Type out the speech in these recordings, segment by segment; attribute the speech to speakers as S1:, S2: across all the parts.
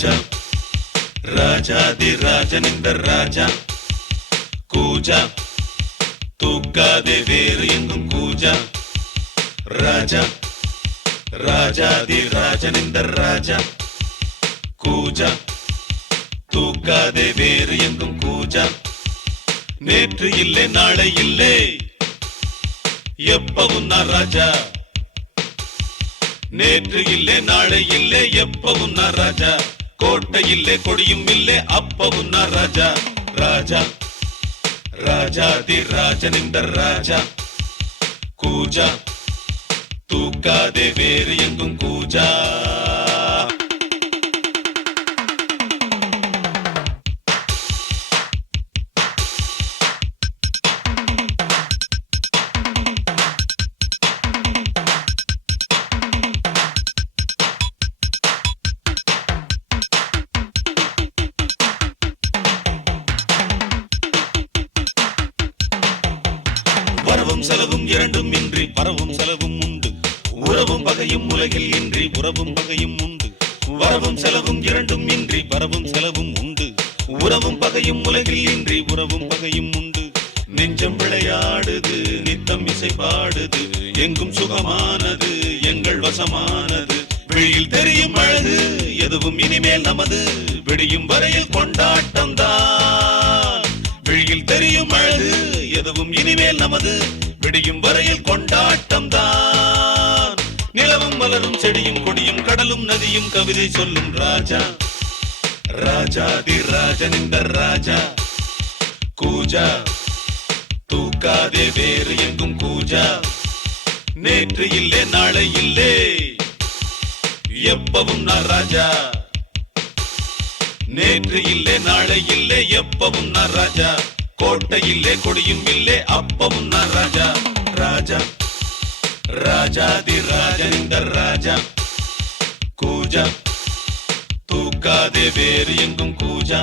S1: ராஜா. ராஜாதி ராஜன் இந்த ராஜா. கூஜா. தூக்காதே வேறு எங்கும் கூஜா. ராஜா. ராஜாதி ராஜன் இந்த ராஜா. கூஜா. தூக்காதே வேறு எங்கும் கூஜா. நேற்று இல்லை நாளை இல்லை. எப்பவும் நான் ராஜா. நேற்று இல்லை நாளை இல்லை எப்ப நான் கோட்டை இல்லை கொடியும் இல்லை அப்பவும் நான் ராஜா ராஜா. ராஜாதி ராஜனிந்த ராஜா. கூஜா. தூக்காதே வேறு எங்கும் கூஜா. வரவும் செலவும் இரண்டும் இன்றி பரவும் செலவும் உண்டு. உறவும் பகையும் உலகில் இன்றி உறவும் பகையும் உண்டு. வரவும் செலவும் இரண்டும் இன்றி பரவும் செலவும் உண்டு. உறவும் பகையும் உலகில் இன்றி உறவும் பகையும் உண்டு. நெஞ்சம் விளையாடுது நித்தம் இசை பாடுது எங்கும் சுகமானது எங்கள் வசமானது. வெளியில் தெரியும் அழகு எதுவும் இனிமேல் நமது. விடியும் வரையில் கொண்டாட்டம் தான் வெளியில் தெரியும் அழகு எதுவும் இனிமேல் நமது. விடியும் வரையில் கொண்டாட்டம் தான் நிலவும் மலரும் செடியும் கொடியும் கடலும் நதியும் கவிதை சொல்லும் ராஜா. ராஜாதி இந்த ராஜா. கூஜா தூக்காதே வேறு எங்கும் கூஜா. நேற்று இல்லை நாளை இல்லை. எப்பவும் நான் ராஜா. நேற்று இல்லை நாளை இல்லை எப்பவும் நான் ராஜா. கோட்டை இல்லை கொடியும் இல்லை அப்பவும் நான் ராஜா ராஜா ராஜாதி ராஜனிந்த ராஜா கூஜா தூக்காதே வேறு எங்கும் கூஜா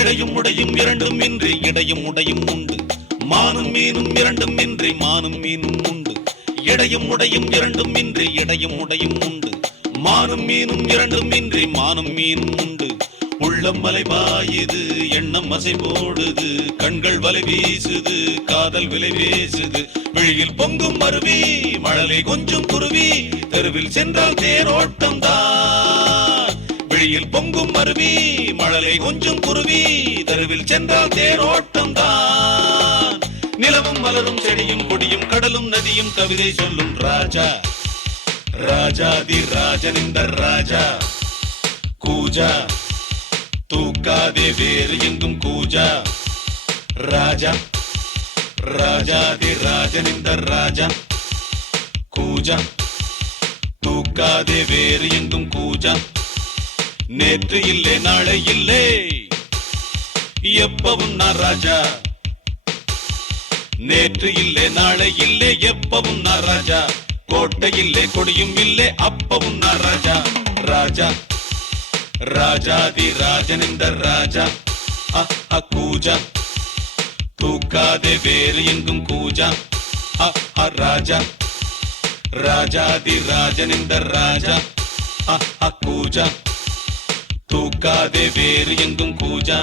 S1: இடையும் உடையும் இரண்டும் இன்றி இடையும் உடையும் உண்டு. மானும் மீனும் இரண்டும் இன்றி மானும் மீனும் உண்டு. இடையும் உடையும் இரண்டும் இன்றி இடையும் உடையும் உண்டு. மானும் மீனும் இரண்டும் இன்றி மானும் மீனும் உண்டு. உள்ளம் மலை பாயுது எண்ணம் அசை போடுது கண்கள் வலை வீசுது காதல் விலை பேசுது. விழியில் பொங்கும் அருவி மழலை கொஞ்சம் குருவி தெருவில் சென்றால் தேரோட்டம் தான் விழியில் பொங்கும் அருவி மழலை கொஞ்சம் குருவி தருவில் சென்றால் தேரோட்டம் தான் நிலவும் மலரும் செடியும் கொடியும் கடலும் நதியும் கவிதை சொல்லும் ராஜா. ராஜாதி இந்த ராஜா. கூஜா. தூக்காதே வேறு எங்கும் கூஜா. ராஜா. ராஜாதி இந்த ராஜா. கூஜா. தூக்காதே வேறு எங்கும் கூஜா. நேற்று இல்லை நாளை இல்லை. எப்பவும் நான் ராஜா. நேற்று இல்லை நாளை இல்லை எப்பவும் நான் ராஜா. கோட்டை இல்லை கொடியும் இல்லை அப்பவும் நான் ராஜா. ராஜா. ராஜாதி ராஜன் இந்த ராஜா. அ, கூஜா. தூக்காதே வேறு எங்கும் கூஜா. அ, ராஜா. ராஜாதி ராஜன் இந்த ராஜா அ, கூஜா. தூக்காதே வேறு எங்கும் கூஜா.